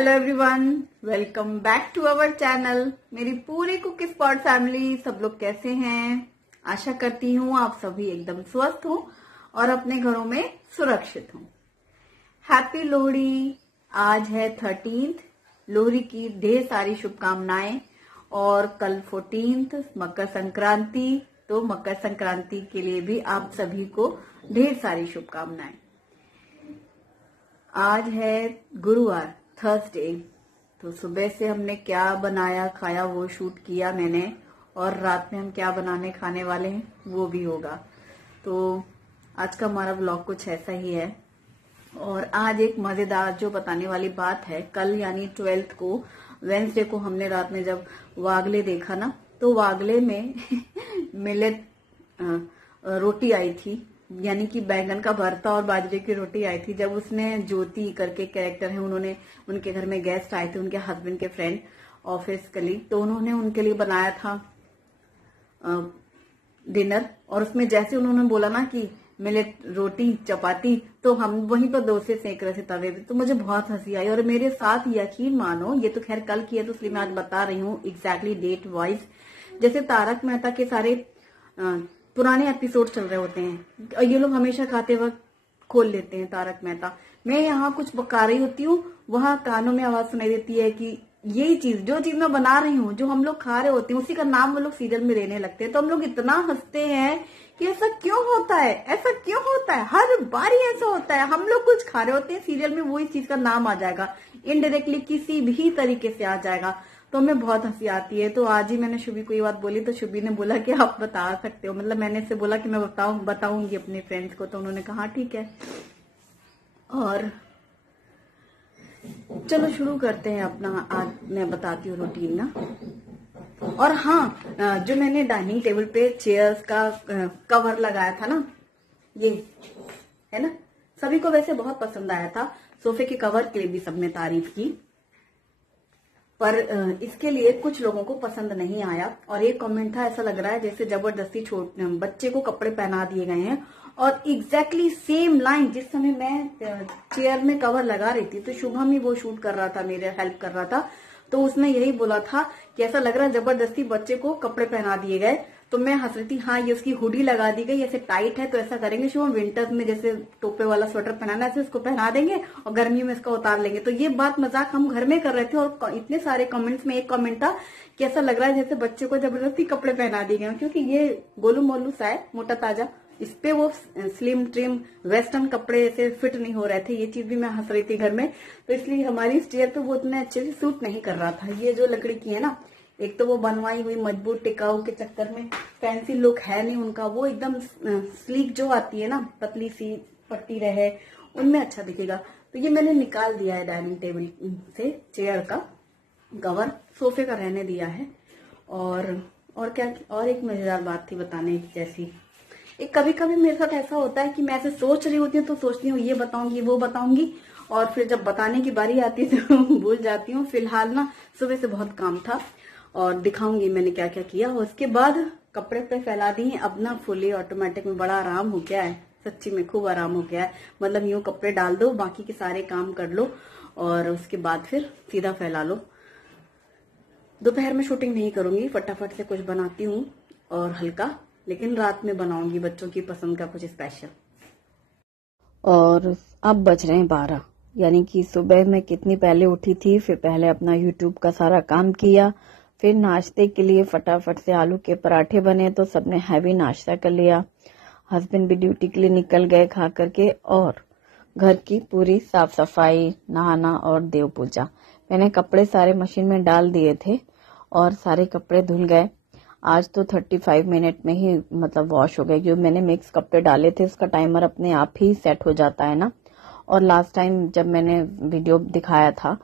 Hello everyone, welcome back to our channel. मेरी पूरी cook spot family, सब लोग कैसे हैं? आशा करती हूँ आप सभी एकदम स्वस्थ हो और अपने घरों में सुरक्षित हो। हैप्पी लोहड़ी। आज है 13th। लोहड़ी की ढेर सारी शुभकामनाएं। और कल 14th मकर संक्रांति, तो मकर संक्रांति के लिए भी आप सभी को ढेर सारी शुभकामनाएं। आज है गुरुवार, थर्सडे। तो सुबह से हमने क्या बनाया खाया वो शूट किया मैंने, और रात में हम क्या बनाने खाने वाले हैं वो भी होगा। तो आज का हमारा व्लॉग कुछ ऐसा ही है। और आज एक मजेदार जो बताने वाली बात है, कल यानी 12th को, वेंसडे को हमने रात में जब वागले देखा ना, तो वागले में मिलेट रोटी आई थी, यानी कि बैंगन का भरता और बाजरे की रोटी आई थी। जब उसने ज्योति करके कैरेक्टर है, उन्होंने उनके घर में गेस्ट आए थे, उनके हस्बैंड के फ्रेंड, ऑफिस कलीग, तो उन्होंने उनके लिए बनाया था डिनर। और उसमें जैसे उन्होंने बोला ना कि मिलेट रोटी चपाती, तो हम वहीं पर डोसे सेक रहे थे तवे पे। तो मुझे बहुत हंसी आई। और मेरे साथ यकीन मानो, ये तो खैर कल किया तो इसलिए मैं आज बता रही हूँ एग्जैक्टली डेट वाइज। जैसे तारक मेहता के सारे पुराने एपिसोड चल रहे होते हैं और ये लोग हमेशा खाते वक्त खोल लेते हैं तारक मेहता। मैं यहाँ कुछ पका रही होती हूँ, वहां कानों में आवाज सुनाई देती है कि यही चीज, जो चीज मैं बना रही हूँ, जो हम लोग खा रहे होते हैं, उसी का नाम वो लोग सीरियल में लेने लगते हैं। तो हम लोग इतना हंसते हैं कि ऐसा क्यों होता है, ऐसा क्यों होता है, हर बार ऐसा होता है। हम लोग कुछ खा रहे होते हैं, सीरियल में वही चीज का नाम आ जाएगा, इनडायरेक्टली किसी भी तरीके से आ जाएगा। तो हमें बहुत हंसी आती है। तो आज ही मैंने शुभी को ये बात बोली, तो शुभी ने बोला कि आप बता सकते हो, मतलब मैंने इससे बोला कि मैं बताऊंगी अपने फ्रेंड्स को। तो उन्होंने कहा ठीक है। और चलो शुरू करते हैं अपना, आज मैं बताती हूँ रूटीन ना। और हाँ, जो मैंने डाइनिंग टेबल पे चेयर्स का कवर लगाया था ना, ये है ना, सभी को वैसे बहुत पसंद आया था। सोफे के कवर के लिए भी सबने तारीफ की, पर इसके लिए कुछ लोगों को पसंद नहीं आया। और एक कमेंट था, ऐसा लग रहा है जैसे जबरदस्ती बच्चे को कपड़े पहना दिए गए हैं। और एग्जैक्टली सेम लाइन जिस समय मैं चेयर में कवर लगा रही थी, तो शुभम ही वो शूट कर रहा था, मेरे हेल्प कर रहा था। तो उसने यही बोला था कि ऐसा लग रहा है जबरदस्ती बच्चे को कपड़े पहना दिए गए। तो मैं हंस रही थी, हाँ ये उसकी हुडी लगा दी गई, ऐसे टाइट है तो ऐसा करेंगे शुभम, विंटर्स में जैसे टोपे वाला स्वेटर पहनाना है, ऐसे उसको पहना देंगे और गर्मी में इसका उतार लेंगे। तो ये बात मजाक हम घर में कर रहे थे। और इतने सारे कमेंट्स में एक कमेंट था कि ऐसा लग रहा है जैसे बच्चे को जबरदस्ती कपड़े पहना दिए गए, क्योंकि ये गोलू मोलू सा है, मोटा ताजा, इस पे वो स्लिम ट्रिम वेस्टर्न कपड़े ऐसे फिट नहीं हो रहे थे। ये चीज भी मैं हंस रही थी घर में, तो इसलिए हमारी चेयर पे वो इतने अच्छे से सूट नहीं कर रहा था। ये जो लकड़ी की है ना, एक तो वो बनवाई हुई मजबूत टिकाऊ के चक्कर में फैंसी लुक है नहीं उनका, वो एकदम स्लीक जो आती है ना, पतली सी पट्टी रहे, उनमें अच्छा दिखेगा। तो ये मैंने निकाल दिया है डाइनिंग टेबल से, चेयर का कवर, सोफे का रहने दिया है। और क्या, और एक मजेदार बात थी बताने जैसी। एक कभी कभी मेरे साथ ऐसा होता है कि मैं ऐसे सोच रही होती हूँ, तो सोचती हूँ ये बताऊंगी वो बताऊंगी, और फिर जब बताने की बारी आती है तो भूल जाती हूँ। फिलहाल ना सुबह से बहुत काम था और दिखाऊंगी मैंने क्या क्या किया। और उसके बाद कपड़े पे फैला दिए। अब ना फुली ऑटोमेटिक में बड़ा आराम हो गया है, सच्ची में खूब आराम हो गया है। मतलब यूं कपड़े डाल दो, बाकी के सारे काम कर लो और उसके बाद फिर सीधा फैला लो। दोपहर में शूटिंग नहीं करूंगी, फटाफट से कुछ बनाती हूँ और हल्का, लेकिन रात में बनाऊंगी बच्चों की पसंद का कुछ स्पेशल। और अब बज रहे हैं 12, यानी कि सुबह मैं कितनी पहले उठी थी। फिर पहले अपना यूट्यूब का सारा काम किया, फिर नाश्ते के लिए फटाफट से आलू के पराठे बने, तो सबने हैवी नाश्ता कर लिया। हस्बैंड भी ड्यूटी के लिए निकल गए खा करके। और घर की पूरी साफ सफाई, नहाना और देव पूजा। मैंने कपड़े सारे मशीन में डाल दिए थे और सारे कपड़े धुल गए। आज तो 35 मिनट में ही मतलब वॉश हो गए, क्योंकि मैंने मिक्स कपड़े डाले थे, उसका टाइमर अपने आप ही सेट हो जाता है ना। और लास्ट टाइम जब मैंने वीडियो दिखाया था,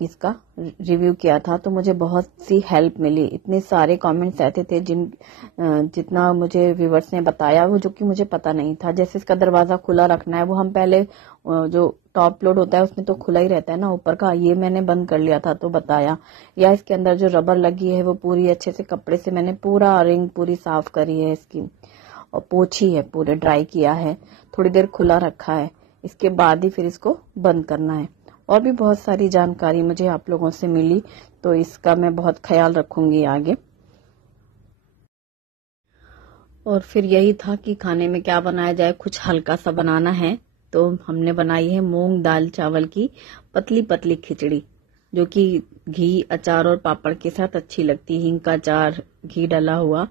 इसका रिव्यू किया था, तो मुझे बहुत सी हेल्प मिली। इतने सारे कमेंट्स आते थे जितना मुझे व्यूवर्स ने बताया, वो जो कि मुझे पता नहीं था। जैसे इसका दरवाजा खुला रखना है, वो हम पहले जो टॉप लोड होता है उसमें तो खुला ही रहता है ना ऊपर का, ये मैंने बंद कर लिया था तो बताया। या इसके अंदर जो रबर लगी है वो पूरी अच्छे से कपड़े से मैंने पूरा रिंग पूरी साफ करी है इसकी, और पोछी है, पूरे ड्राई किया है, थोड़ी देर खुला रखा है, इसके बाद ही फिर इसको बंद करना है। और भी बहुत सारी जानकारी मुझे आप लोगों से मिली, तो इसका मैं बहुत ख्याल रखूंगी आगे। और फिर यही था कि खाने में क्या बनाया जाए, कुछ हल्का सा बनाना है। तो हमने बनाई है मूंग दाल चावल की पतली पतली खिचड़ी, जो कि घी अचार और पापड़ के साथ अच्छी लगती है। हींग का अचार, घी डला हुआ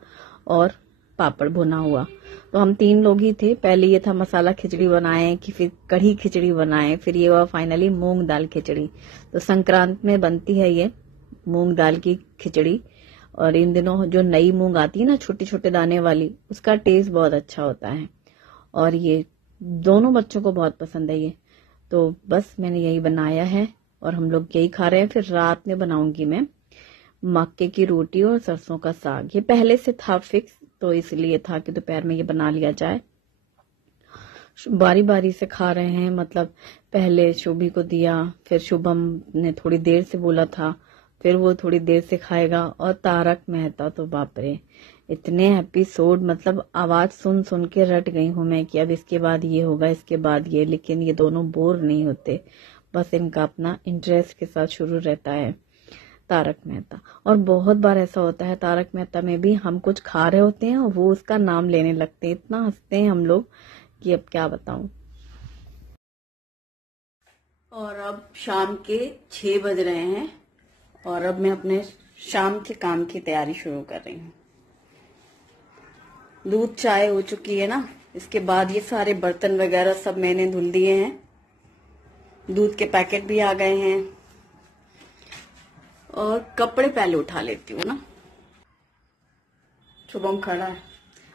और पापड़ भुना हुआ। तो हम 3 लोग ही थे। पहले ये था मसाला खिचड़ी बनाए कि फिर कढ़ी खिचड़ी बनाए, फिर ये हुआ फाइनली मूंग दाल खिचड़ी। तो संक्रांत में बनती है ये मूंग दाल की खिचड़ी। और इन दिनों जो नई मूंग आती है ना, छोटे छोटे दाने वाली, उसका टेस्ट बहुत अच्छा होता है। और ये दोनों बच्चों को बहुत पसंद है ये। तो बस मैंने यही बनाया है और हम लोग यही खा रहे हैं। फिर रात में बनाऊंगी मैं मक्के की रोटी और सरसों का साग। ये पहले से था फिक्स, तो इसलिए था कि दोपहर में ये बना लिया जाए। बारी बारी से खा रहे हैं, मतलब पहले शुभी को दिया, फिर शुभम ने थोड़ी देर से बोला था, फिर वो थोड़ी देर से खाएगा। और तारक मेहता तो बाप रे, इतने एपिसोड, मतलब आवाज सुन सुन के रट गई हूं मैं कि अब इसके बाद ये होगा, इसके बाद ये। लेकिन ये दोनों बोर नहीं होते, बस इनका अपना इंटरेस्ट के साथ शुरू रहता है तारक मेहता। और बहुत बार ऐसा होता है तारक मेहता में भी, हम कुछ खा रहे होते हैं और वो उसका नाम लेने लगते हैं। इतना हंसते हैं हम लोग कि अब क्या बताऊं। और अब शाम के 6 बज रहे हैं और अब मैं अपने शाम के काम की तैयारी शुरू कर रही हूँ। दूध चाय हो चुकी है ना, इसके बाद ये सारे बर्तन वगैरह सब मैंने धुल दिए हैं। दूध के पैकेट भी आ गए हैं और कपड़े पहले उठा लेती हूँ ना। शुभम खड़ा है।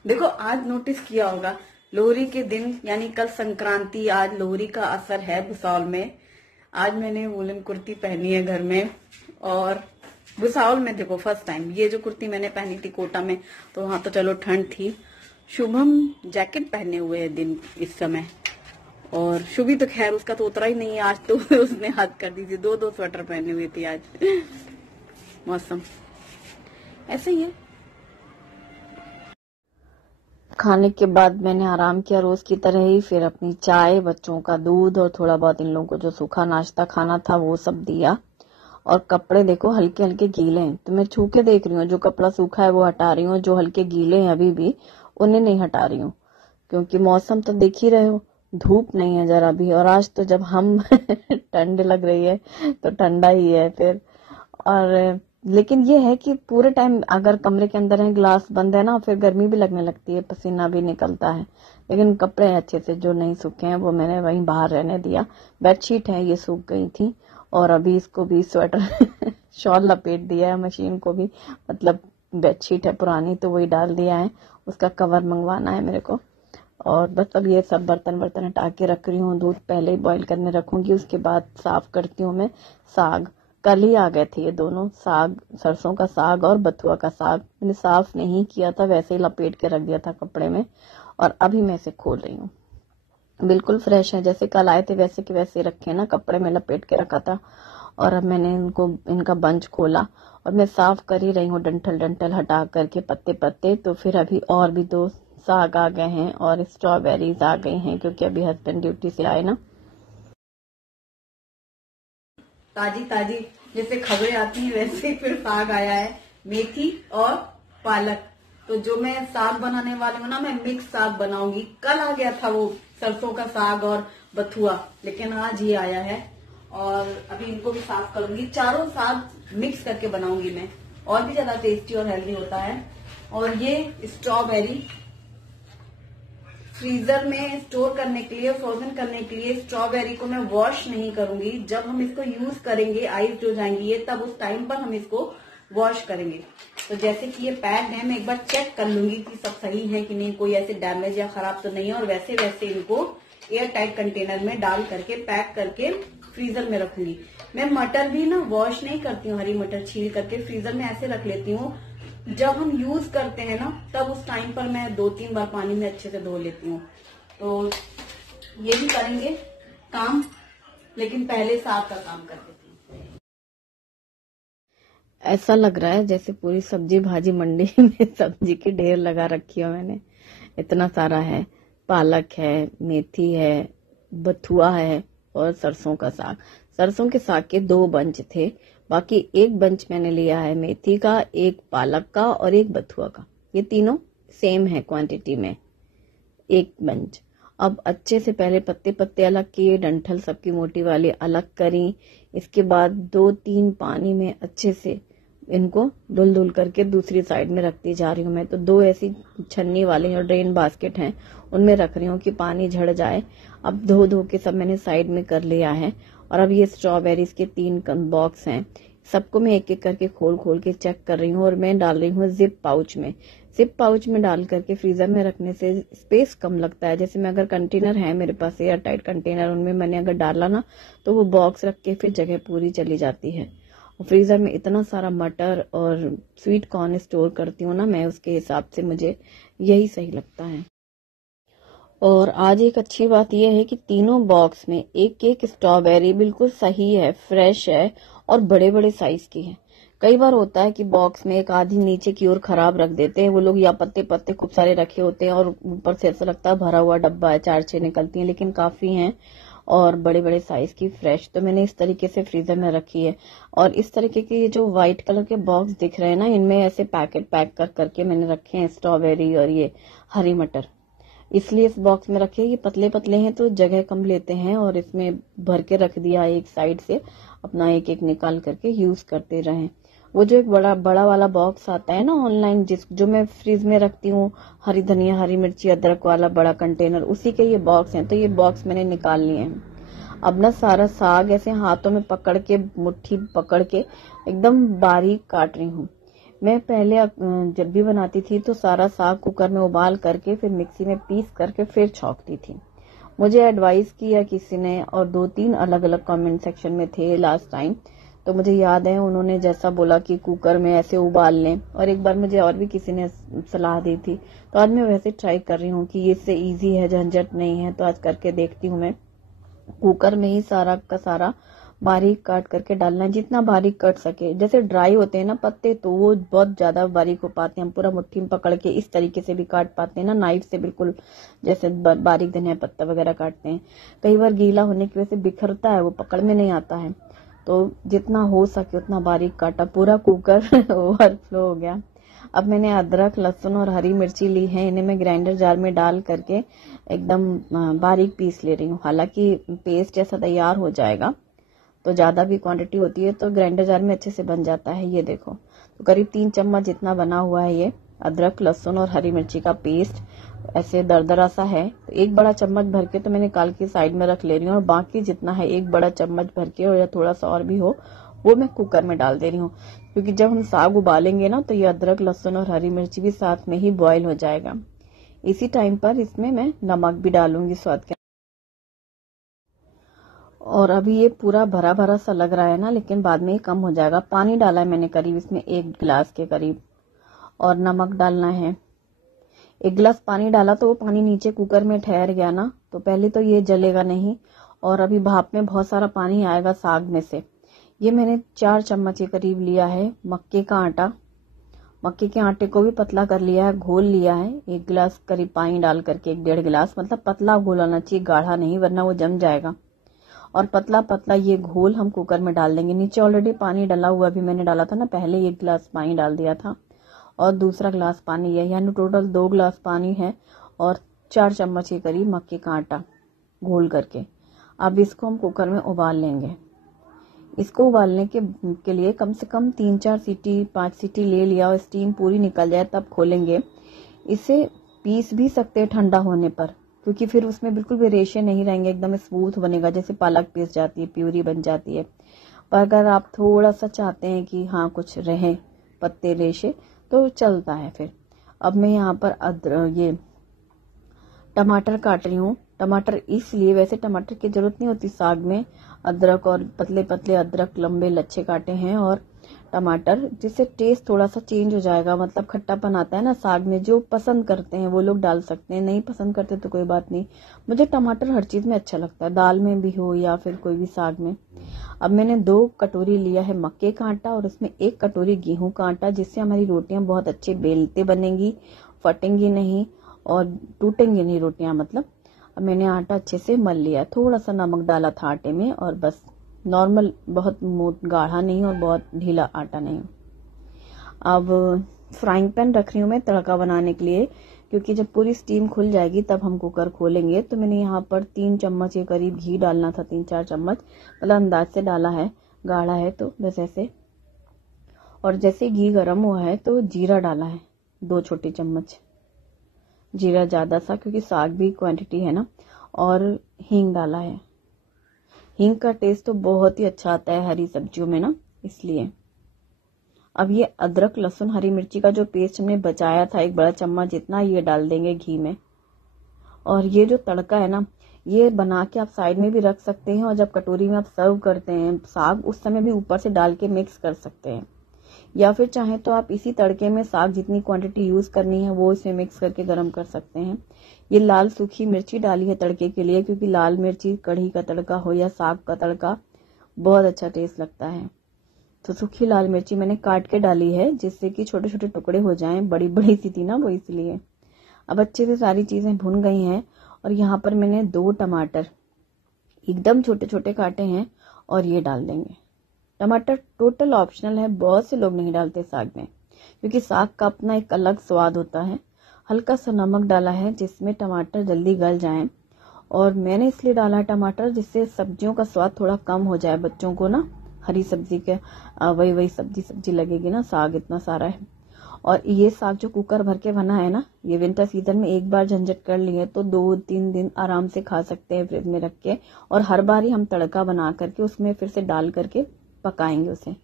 देखो, आज नोटिस किया होगा लोहरी के दिन, यानी कल संक्रांति, आज लोहरी का असर है भुसावल में। आज मैंने वुलन कुर्ती पहनी है घर में, और भुसावल में देखो फर्स्ट टाइम ये जो कुर्ती मैंने पहनी थी कोटा में, तो वहां तो चलो ठंड थी। शुभम जैकेट पहने हुए है दिन इस समय, और शुभी तो खैर उसका तो उतरा ही नहीं है आज, तो उसने हद कर दी थी। 2 स्वेटर पहने हुई थी आज। मौसम ऐसे ही है। खाने के बाद मैंने आराम किया रोज की तरह ही। फिर अपनी चाय, बच्चों का दूध और थोड़ा बहुत इन लोगों को जो सूखा नाश्ता खाना था वो सब दिया। और कपड़े देखो हल्के हल्के गीले हैं, तो मैं छू के देख रही हूँ। जो कपड़ा सूखा है वो हटा रही हूँ, जो हल्के गीले हैं अभी भी उन्हें नहीं हटा रही हूँ, क्योंकि मौसम तो देख ही रहे हो, धूप नहीं है जरा भी। और आज तो जब हम ठंड लग रही है तो ठंडा ही है फिर। और लेकिन ये है कि पूरे टाइम अगर कमरे के अंदर है, ग्लास बंद है ना, फिर गर्मी भी लगने लगती है, पसीना भी निकलता है। लेकिन कपड़े अच्छे से जो नहीं सूखे हैं वो मैंने वहीं बाहर रहने दिया। बेडशीट है ये सूख गई थी, और अभी इसको भी स्वेटर शॉल लपेट दिया है। मशीन को भी, मतलब बेडशीट है पुरानी तो वही डाल दिया है, उसका कवर मंगवाना है मेरे को। और बस अब ये सब बर्तन हटा के रख रही हूँ। दूध पहले ही बॉईल करने रखूंगी, उसके बाद साफ करती हूँ मैं। साग कल ही आ गए थे ये दोनों, साग, सरसों का साग और बथुआ का साग। मैंने साफ नहीं किया था, वैसे ही लपेट के रख दिया था कपड़े में, और अभी मैं इसे खोल रही हूँ। बिल्कुल फ्रेश है, जैसे कल आए थे वैसे के वैसे रखे ना, कपड़े में लपेट के रखा था। और अब मैंने इनका बंच खोला और मैं साफ कर ही रही हूँ, डंठल हटा करके पत्ते पत्ते। तो फिर अभी और भी 2 साग आ गए हैं और स्ट्रॉबेरीज आ गई हैं, क्योंकि अभी हस्बैंड ड्यूटी से आए ना। ताजी ताजी जैसे खबरें आती हैं वैसे फिर साग आया है, मेथी और पालक। तो जो मैं साग बनाने वाली हूँ ना, मैं मिक्स साग बनाऊंगी। कल आ गया था वो सरसों का साग और बथुआ, लेकिन आज ये आया है। और अभी इनको भी साफ करूंगी। चारों साग मिक्स करके बनाऊंगी मैं, और भी ज्यादा टेस्टी और हेल्दी होता है। और ये स्ट्रॉबेरी फ्रीजर में स्टोर करने के लिए, फ्रोजन करने के लिए, स्ट्रॉबेरी को मैं वॉश नहीं करूंगी। जब हम इसको यूज करेंगे, आइस जो जाएंगी ये, तब उस टाइम पर हम इसको वॉश करेंगे। तो जैसे कि ये पैक्ड है, मैं एक बार चेक कर लूंगी कि सब सही है कि नहीं, कोई ऐसे डैमेज या खराब तो नहीं है। और वैसे वैसे इनको एयर टाइट कंटेनर में डाल करके पैक करके फ्रीजर में रखूंगी। मैं मटर भी ना वॉश नहीं करती हूँ, हरी मटर छील करके फ्रीजर में ऐसे रख लेती हूँ। जब हम यूज करते हैं ना, तब उस टाइम पर मैं 2-3 बार पानी में अच्छे से धो लेती हूँ। तो ये भी करेंगे काम, लेकिन पहले साग का काम कर देती हूँ। ऐसा लग रहा है जैसे पूरी सब्जी भाजी मंडी में सब्जी की ढेर लगा रखी है मैंने। इतना सारा है, पालक है, मेथी है, बथुआ है और सरसों का साग। सरसों के साग के 2 बंच थे, बाकी 1 बंच मैंने लिया है मेथी का, 1 पालक का और 1 बथुआ का। ये तीनों सेम है क्वांटिटी में, 1 बंच। अब अच्छे से पहले पत्ते पत्ते अलग किए, डंठल सबकी मोटी वाली अलग करी। इसके बाद 2-3 पानी में अच्छे से इनको धुल धुल करके दूसरी साइड में रखती जा रही हूँ। मैं तो 2 ऐसी छन्नी वाली और ड्रेन बास्केट हैं उनमें रख रही हूँ कि पानी झड़ जाए। अब धो धो के सब मैंने साइड में कर लिया है। और अब ये स्ट्रॉबेरीज के 3 बॉक्स हैं, सबको मैं एक एक करके खोल खोल के चेक कर रही हूँ और मैं डाल रही हूँ जिप पाउच में। जिप पाउच में डाल करके फ्रीजर में रखने से स्पेस कम लगता है। जैसे मैं अगर कंटेनर है मेरे पास एयर टाइट कंटेनर, उनमें मैंने अगर डाला ना तो वो बॉक्स रख के फिर जगह पूरी चली जाती है। और फ्रीजर में इतना सारा मटर और स्वीट कॉर्न स्टोर करती हूँ ना मैं, उसके हिसाब से मुझे यही सही लगता है। और आज एक अच्छी बात यह है कि तीनों बॉक्स में एक एक स्ट्रॉबेरी बिल्कुल सही है, फ्रेश है और बड़े बड़े साइज की है। कई बार होता है कि बॉक्स में एक आधी नीचे की ओर खराब रख देते हैं वो लोग, या पत्ते पत्ते खूब सारे रखे होते हैं और ऊपर से ऐसा लगता है भरा हुआ डब्बा है, 4-6 निकलती हैं, लेकिन काफी हैं और बड़े बड़े साइज की फ्रेश। तो मैंने इस तरीके से फ्रीजर में रखी है। और इस तरीके के ये जो व्हाइट कलर के बॉक्स दिख रहे हैं ना, इनमें ऐसे पैकेट पैक कर करके मैंने रखे हैं स्ट्रॉबेरी और ये हरी मटर। इसलिए इस बॉक्स में रखे, ये पतले पतले हैं तो जगह कम लेते हैं, और इसमें भर के रख दिया एक साइड से, अपना एक एक निकाल करके यूज करते रहें। वो जो एक बड़ा बड़ा वाला बॉक्स आता है ना ऑनलाइन, जो मैं फ्रीज में रखती हूँ, हरी धनिया हरी मिर्ची अदरक वाला बड़ा कंटेनर, उसी के ये बॉक्स हैं। तो ये बॉक्स मैंने निकाल लिए हैं। अब ना सारा साग ऐसे हाथों में पकड़ के, मुट्ठी पकड़ के एकदम बारीक काट रही हूँ। मैं पहले जब भी बनाती थी तो सारा साग कुकर में उबाल करके फिर मिक्सी में पीस करके फिर छौंकती थी। मुझे एडवाइस किया किसी ने, और 2-3 अलग अलग कमेंट सेक्शन में थे लास्ट टाइम, तो मुझे याद है उन्होंने जैसा बोला कि कुकर में ऐसे उबाल लें, और एक बार मुझे और भी किसी ने सलाह दी थी, तो आज मैं वैसे ट्राई कर रही हूँ कि ये इससे इजी है, झंझट नहीं है। तो आज करके देखती हूँ मैं। कुकर में ही सारा का सारा बारीक काट करके डालना है, जितना बारीक कट सके। जैसे ड्राई होते हैं ना पत्ते तो वो बहुत ज्यादा बारीक हो पाते हैं, हम पूरा मुट्ठी में पकड़ के इस तरीके से भी काट पाते हैं ना, नाइफ से बिल्कुल जैसे बारीक धनिया पत्ता वगैरह काटते हैं। कई बार गीला होने की वजह से बिखरता है, वो पकड़ में नहीं आता है। तो जितना हो सके उतना बारीक काटा, पूरा कुकर ओवरफ्लो हो गया। अब मैंने अदरक लहसुन और हरी मिर्ची ली है, इन्हें मैं ग्राइंडर जार में डाल करके एकदम बारीक पीस ले रही हूँ। हालांकि पेस्ट जैसा तैयार हो जाएगा, तो ज्यादा भी क्वांटिटी होती है तो ग्राइंडर जार में अच्छे से बन जाता है। ये देखो, तो करीब 3 चम्मच जितना बना हुआ है ये अदरक लहसुन और हरी मिर्ची का पेस्ट, ऐसे दरदरा सा है। तो 1 बड़ा चम्मच भर के तो मैंने निकाल के साइड में रख ले रही हूँ, और बाकी जितना है 1 बड़ा चम्मच भर के, और या थोड़ा सा और भी हो, वो मैं कुकर में डाल दे रही हूँ। क्योंकि जब हम साग उबालेंगे ना तो ये अदरक लहसुन और हरी मिर्ची भी साथ में ही बॉयल हो जाएगा। इसी टाइम पर इसमें मैं नमक भी डालूंगी स्वाद के। और अभी ये पूरा भरा भरा सा लग रहा है ना, लेकिन बाद में ही कम हो जाएगा। पानी डाला है मैंने करीब इसमें 1 गिलास के करीब, और नमक डालना है। 1 गिलास पानी डाला तो वो पानी नीचे कुकर में ठहर गया ना, तो पहले तो ये जलेगा नहीं, और अभी भाप में बहुत सारा पानी आएगा साग में से। ये मैंने 4 चम्मच के करीब लिया है मक्के का आटा। मक्के के आटे को भी पतला कर लिया है, घोल लिया है 1 गिलास करीब पानी डाल करके, 1-1.5 गिलास, मतलब पतला घोल होना चाहिए, गाढ़ा नहीं, वरना वो जम जाएगा। और पतला पतला ये घोल हम कुकर में डाल देंगे। नीचे ऑलरेडी पानी डाला हुआ भी मैंने डाला था ना, पहले 1 गिलास पानी डाल दिया था, और दूसरा गिलास पानी है, यानी टोटल 2 गिलास पानी है, और 4 चम्मच के करीब मक्के का आटा घोल करके। अब इसको हम कुकर में उबाल लेंगे। इसको उबालने के लिए कम से कम 3-4 सीटी 5 सीटी ले लिया, और स्टीम पूरी निकल जाए तब खोलेंगे। इसे पीस भी सकते हैं ठंडा होने पर, क्योंकि फिर उसमें बिल्कुल भी रेशे नहीं रहेंगे, एकदम स्मूथ बनेगा, जैसे पालक पीस जाती है, प्यूरी बन जाती है। पर अगर आप थोड़ा सा चाहते हैं कि हाँ कुछ रहे पत्ते रेशे, तो चलता है फिर। अब मैं यहाँ पर ये टमाटर काट रही हूँ। टमाटर इसलिए, वैसे टमाटर की जरूरत नहीं होती साग में, अदरक और पतले पतले अदरक लंबे लच्छे काटे हैं, और टमाटर, जिससे टेस्ट थोड़ा सा चेंज हो जाएगा, मतलब खट्टापन आता है ना साग में। जो पसंद करते हैं वो लोग डाल सकते हैं, नहीं पसंद करते तो कोई बात नहीं। मुझे टमाटर हर चीज में अच्छा लगता है, दाल में भी हो या फिर कोई भी साग में। अब मैंने 2 कटोरी लिया है मक्के का आटा, और उसमें 1 कटोरी गेहूं का आटा, जिससे हमारी रोटियां बहुत अच्छे बेलते बनेंगी, फटेंगी नहीं और टूटेंगी नहीं रोटियां, मतलब। अब मैंने आटा अच्छे से मल लिया, थोड़ा सा नमक डाला था आटे में, और बस नॉर्मल, बहुत गाढ़ा नहीं और बहुत ढीला आटा नहीं। अब फ्राइंग पैन रख रही हूँ मैं तड़का बनाने के लिए, क्योंकि जब पूरी स्टीम खुल जाएगी तब हम कुकर खोलेंगे। तो मैंने यहाँ पर 3 चम्मच के करीब घी डालना था, 3-4 चम्मच, मतलब अंदाज से डाला है, गाढ़ा है तो बस ऐसे। और जैसे घी गर्म हुआ है तो जीरा डाला है, 2 छोटे चम्मच जीरा, ज्यादा सा क्योंकि साग भी क्वांटिटी है ना। और हींग डाला है। हींग का टेस्ट तो बहुत ही अच्छा आता है हरी सब्जियों में ना, इसलिए। अब ये अदरक लहसुन हरी मिर्ची का जो पेस्ट हमने बचाया था 1 बड़ा चम्मच जितना, ये डाल देंगे घी में। और ये जो तड़का है ना, ये बना के आप साइड में भी रख सकते हैं, और जब कटोरी में आप सर्व करते हैं साग, उस समय भी ऊपर से डाल के मिक्स कर सकते हैं। या फिर चाहे तो आप इसी तड़के में साग जितनी क्वांटिटी यूज करनी है वो इसमें मिक्स करके गरम कर सकते हैं। ये लाल सूखी मिर्ची डाली है तड़के के लिए, क्योंकि लाल मिर्ची कढ़ी का तड़का हो या साग का तड़का बहुत अच्छा टेस्ट लगता है। तो सूखी लाल मिर्ची मैंने काट के डाली है, जिससे कि छोटे छोटे टुकड़े हो जाएं, बड़ी बड़ी सी थी ना वो, इसलिए। अब अच्छे से सारी चीजें भुन गई हैं। और यहाँ पर मैंने 2 टमाटर एकदम छोटे छोटे काटे हैं और ये डाल देंगे। टमाटर टोटल ऑप्शनल है, बहुत से लोग नहीं डालते साग में, क्योंकि साग का अपना एक अलग स्वाद होता है। हल्का सा नमक डाला है जिसमें टमाटर जल्दी गल जाएं। और मैंने इसलिए डाला है टमाटर, जिससे सब्जियों का स्वाद थोड़ा कम हो जाए बच्चों को ना। हरी सब्जी के वही सब्जी लगेगी ना, साग इतना सारा है। और ये साग जो कुकर भर के बना है ना, ये विंटर सीजन में एक बार झंझट कर लिए तो 2-3 दिन आराम से खा सकते हैं फ्रिज में रख के। और हर बार ही हम तड़का बना करके उसमें फिर से डाल करके पकाएंगे उसे,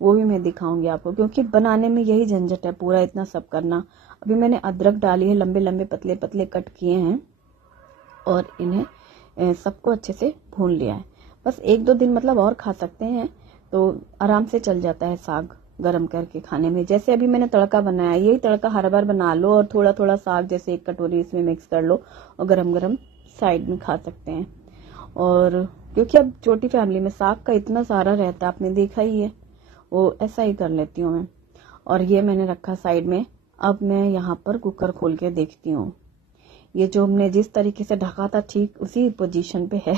वो भी मैं दिखाऊंगी आपको, क्योंकि बनाने में यही झंझट है पूरा इतना सब करना। अभी मैंने अदरक डाली है, लंबे लंबे पतले पतले कट किए हैं, और इन्हें सबको अच्छे से भून लिया है। बस 1-2 दिन मतलब और खा सकते हैं, तो आराम से चल जाता है साग गरम करके खाने में। जैसे अभी मैंने तड़का बनाया, यही तड़का हर बार बना लो और थोड़ा थोड़ा साग जैसे 1 कटोरी इसमें मिक्स कर लो और गरम गरम साइड में खा सकते हैं। और क्योंकि अब छोटी फैमिली में साग का इतना सारा रहता है, आपने देखा ही है, वो ऐसा ही कर लेती हूँ मैं। और ये मैंने रखा साइड में। अब मैं यहाँ पर कुकर खोल के देखती हूँ। ये जो हमने जिस तरीके से ढका था ठीक उसी पोजीशन पे है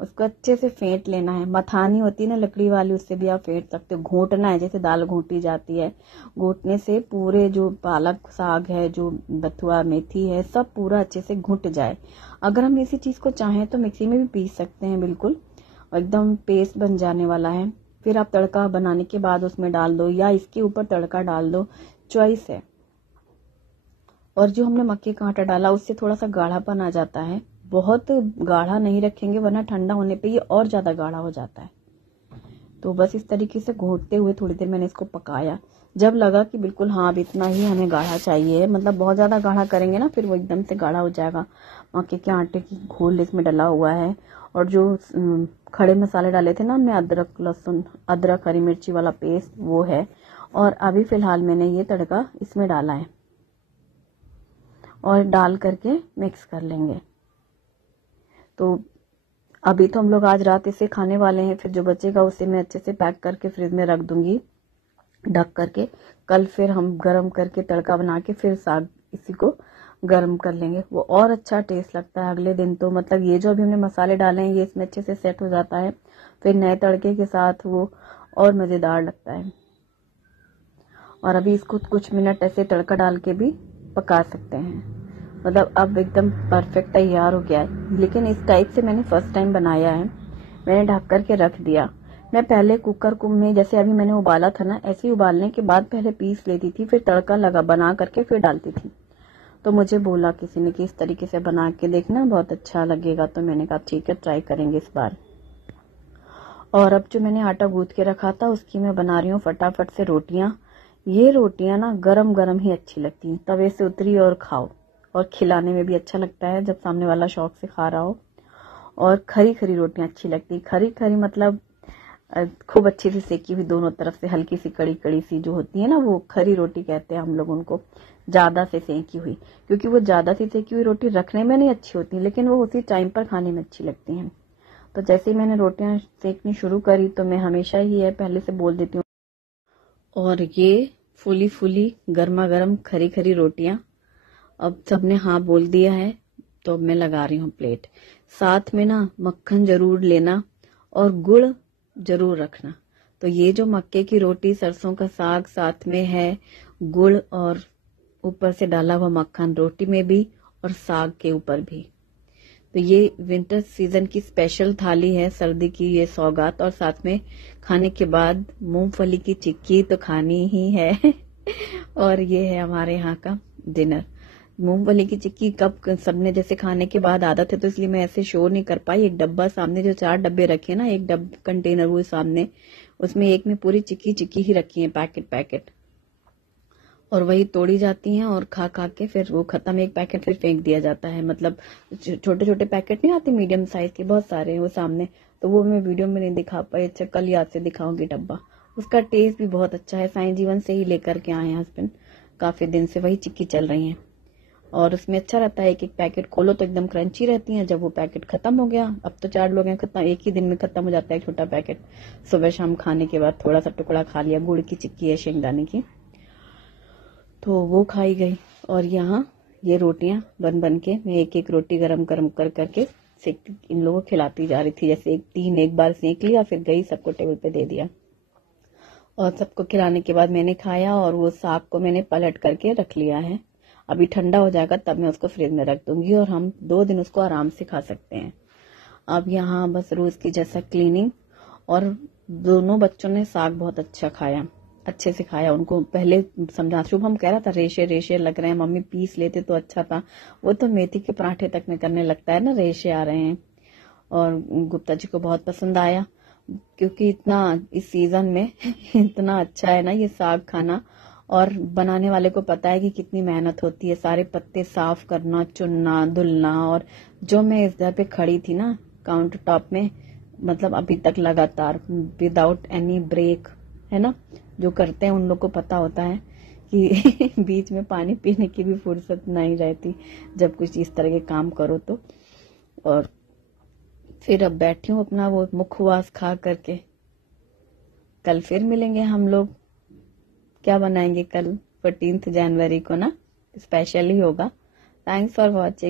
उसको अच्छे से फेंट लेना है। मथानी होती है ना लकड़ी वाली, उससे भी आप फेंट सकते हो। घोटना है, जैसे दाल घोटी जाती है, घोटने से पूरे जो पालक साग है, जो बथुआ मेथी है, सब पूरा अच्छे से घुट जाए। अगर हम इसी चीज को चाहें तो मिक्सी में भी पीस सकते हैं, बिल्कुल एकदम पेस्ट बन जाने वाला है। फिर आप तड़का बनाने के बाद उसमें डाल दो या इसके ऊपर तड़का डाल दो, चॉइस है। और जो हमने मक्के का आटा डाला उससे थोड़ा सा गाढ़ापन आ जाता है, बहुत गाढ़ा नहीं रखेंगे वरना ठंडा होने पे ये और ज्यादा गाढ़ा हो जाता है। तो बस इस तरीके से घोटते हुए थोड़ी देर मैंने इसको पकाया। जब लगा कि बिल्कुल हाँ अब इतना ही हमें गाढ़ा चाहिए, मतलब बहुत ज्यादा गाढ़ा करेंगे ना फिर वो एकदम से गाढ़ा हो जाएगा। मक्के के आटे की घोल इसमें डला हुआ है, और जो खड़े मसाले डाले थे ना हमने, अदरक लहसुन, अदरक हरी मिर्ची वाला पेस्ट, वो है। और अभी फिलहाल मैंने ये तड़का इसमें डाला है और डाल करके मिक्स कर लेंगे। तो अभी तो हम लोग आज रात इसे खाने वाले हैं, फिर जो बचेगा उसे मैं अच्छे से पैक करके फ्रिज में रख दूंगी ढक करके। कल फिर हम गरम करके तड़का बना के फिर साग इसी को गरम कर लेंगे, वो और अच्छा टेस्ट लगता है अगले दिन। तो मतलब ये जो अभी हमने मसाले डाले हैं ये इसमें अच्छे से सेट हो जाता है, फिर नए तड़के के साथ वो और मजेदार लगता है। और अभी इसको कुछ मिनट ऐसे तड़का डाल के भी पका सकते हैं, मतलब अब एकदम परफेक्ट तैयार हो गया है। लेकिन इस टाइप से मैंने फर्स्ट टाइम बनाया है, मैंने ढक करके रख दिया। मैं पहले कुकर को में जैसे अभी मैंने उबाला था ना, ऐसे ही उबालने के बाद पहले पीस लेती थी, फिर तड़का लगा बना करके फिर डालती थी। तो मुझे बोला किसी ने कि इस तरीके से बना के देखना बहुत अच्छा लगेगा, तो मैंने कहा ठीक है ट्राई करेंगे इस बार। और अब जो मैंने आटा गूंथ के रखा था उसकी मैं बना रही हूँ फटाफट से रोटियां। ये रोटियां ना गरम गरम ही अच्छी लगती हैं, तवे से उतरी और खाओ, और खिलाने में भी अच्छा लगता है जब सामने वाला शौक से खा रहा हो। और खरी खरी रोटियां अच्छी लगती, खरी खरी मतलब खूब अच्छी सी सेकी हुई, दोनों तरफ से हल्की सी कड़ी कड़ी सी जो होती है ना, वो खरी रोटी कहते हैं हम लोग उनको। ज्यादा से सेकी हुई, क्योंकि वो ज्यादा सी सेकी हुई रोटी रखने में नहीं अच्छी होती, लेकिन वो उसी टाइम पर खाने में अच्छी लगती हैं। तो जैसे ही मैंने रोटियां सेकनी शुरू करी तो मैं हमेशा ही है पहले से बोल देती हूँ। और ये फूली फूली गर्मा गर्म खरी खरी रोटियां अब सबने हाँ बोल दिया है, तो अब मैं लगा रही हूँ प्लेट। साथ में ना मक्खन जरूर लेना और गुड़ जरूर रखना। तो ये जो मक्के की रोटी, सरसों का साग साथ में है, गुड़ और ऊपर से डाला हुआ मक्खन, रोटी में भी और साग के ऊपर भी। तो ये विंटर सीजन की स्पेशल थाली है, सर्दी की ये सौगात। और साथ में खाने के बाद मूंगफली की चिक्की तो खानी ही है और ये है हमारे यहाँ का डिनर। मूंगफली की चिक्की कब सबने जैसे खाने के बाद आदत है, तो इसलिए मैं ऐसे शो नहीं कर पाई। एक डब्बा सामने, जो 4 डब्बे रखे ना, एक कंटेनर वो सामने, उसमें एक में पूरी चिक्की ही रखी है, पैकेट, और वही तोड़ी जाती हैं और खा के फिर वो खत्म, एक पैकेट फिर फेंक दिया जाता है। मतलब छोटे छोटे पैकेट नहीं आते मीडियम साइज के, बहुत सारे हैं वो सामने, तो वो मैं वीडियो में नहीं दिखा पाई। अच्छा, कल याद से दिखाऊंगी डब्बा। उसका टेस्ट भी बहुत अच्छा है, साईं जीवन से ही लेकर के आए हैं हस्बैंड, काफी दिन से वही चिक्की चल रही है। और उसमें अच्छा रहता है, एक पैकेट खोलो तो एकदम क्रंची रहती है। जब वो पैकेट खत्म हो गया, अब तो 4 लोग हैं, खत्म, एक ही दिन में खत्म हो जाता है एक छोटा पैकेट। सुबह शाम खाने के बाद थोड़ा सा टुकड़ा खा लिया। गुड़ की चिक्की है, शेंगदाने की, तो वो खाई गई। और यहाँ ये रोटियां बन के मैं एक रोटी गरम कर करके सेक इन लोगों को खिलाती जा रही थी। जैसे 3 एक बार सेक लिया, फिर गई सबको टेबल पे दे दिया, और सबको खिलाने के बाद मैंने खाया। और वो साग को मैंने पलट करके रख लिया है, अभी ठंडा हो जाएगा तब मैं उसको फ्रिज में रख दूंगी, और हम 2 दिन उसको आराम से खा सकते हैं। अब यहाँ बस रोज की जैसा क्लीनिंग। और दोनों बच्चों ने साग बहुत अच्छा खाया, अच्छे से खाया। उनको पहले समझा, शुभम कह रहा था रेशे लग रहे हैं मम्मी, पीस लेते तो अच्छा था। वो तो मेथी के पराठे तक में करने लगता है ना, रेशे आ रहे हैं। और गुप्ता जी को बहुत पसंद आया, क्योंकि इतना इस सीजन में इतना अच्छा है ना ये साग खाना। और बनाने वाले को पता है कि कितनी मेहनत होती है, सारे पत्ते साफ करना, चुनना, धुलना। और जो मैं इस जगह पे खड़ी थी ना काउंटर टॉप में, मतलब अभी तक लगातार विदाउट एनी ब्रेक, है ना, जो करते हैं उन लोग को पता होता है कि बीच में पानी पीने की भी फुर्सत नहीं रहती जब कुछ इस तरह के काम करो तो। और फिर अब बैठी हूँ अपना वो मुखवास खा करके। कल फिर मिलेंगे हम लोग। क्या बनाएंगे कल 14 जनवरी को ना, स्पेशल ही होगा। Thanks for watching.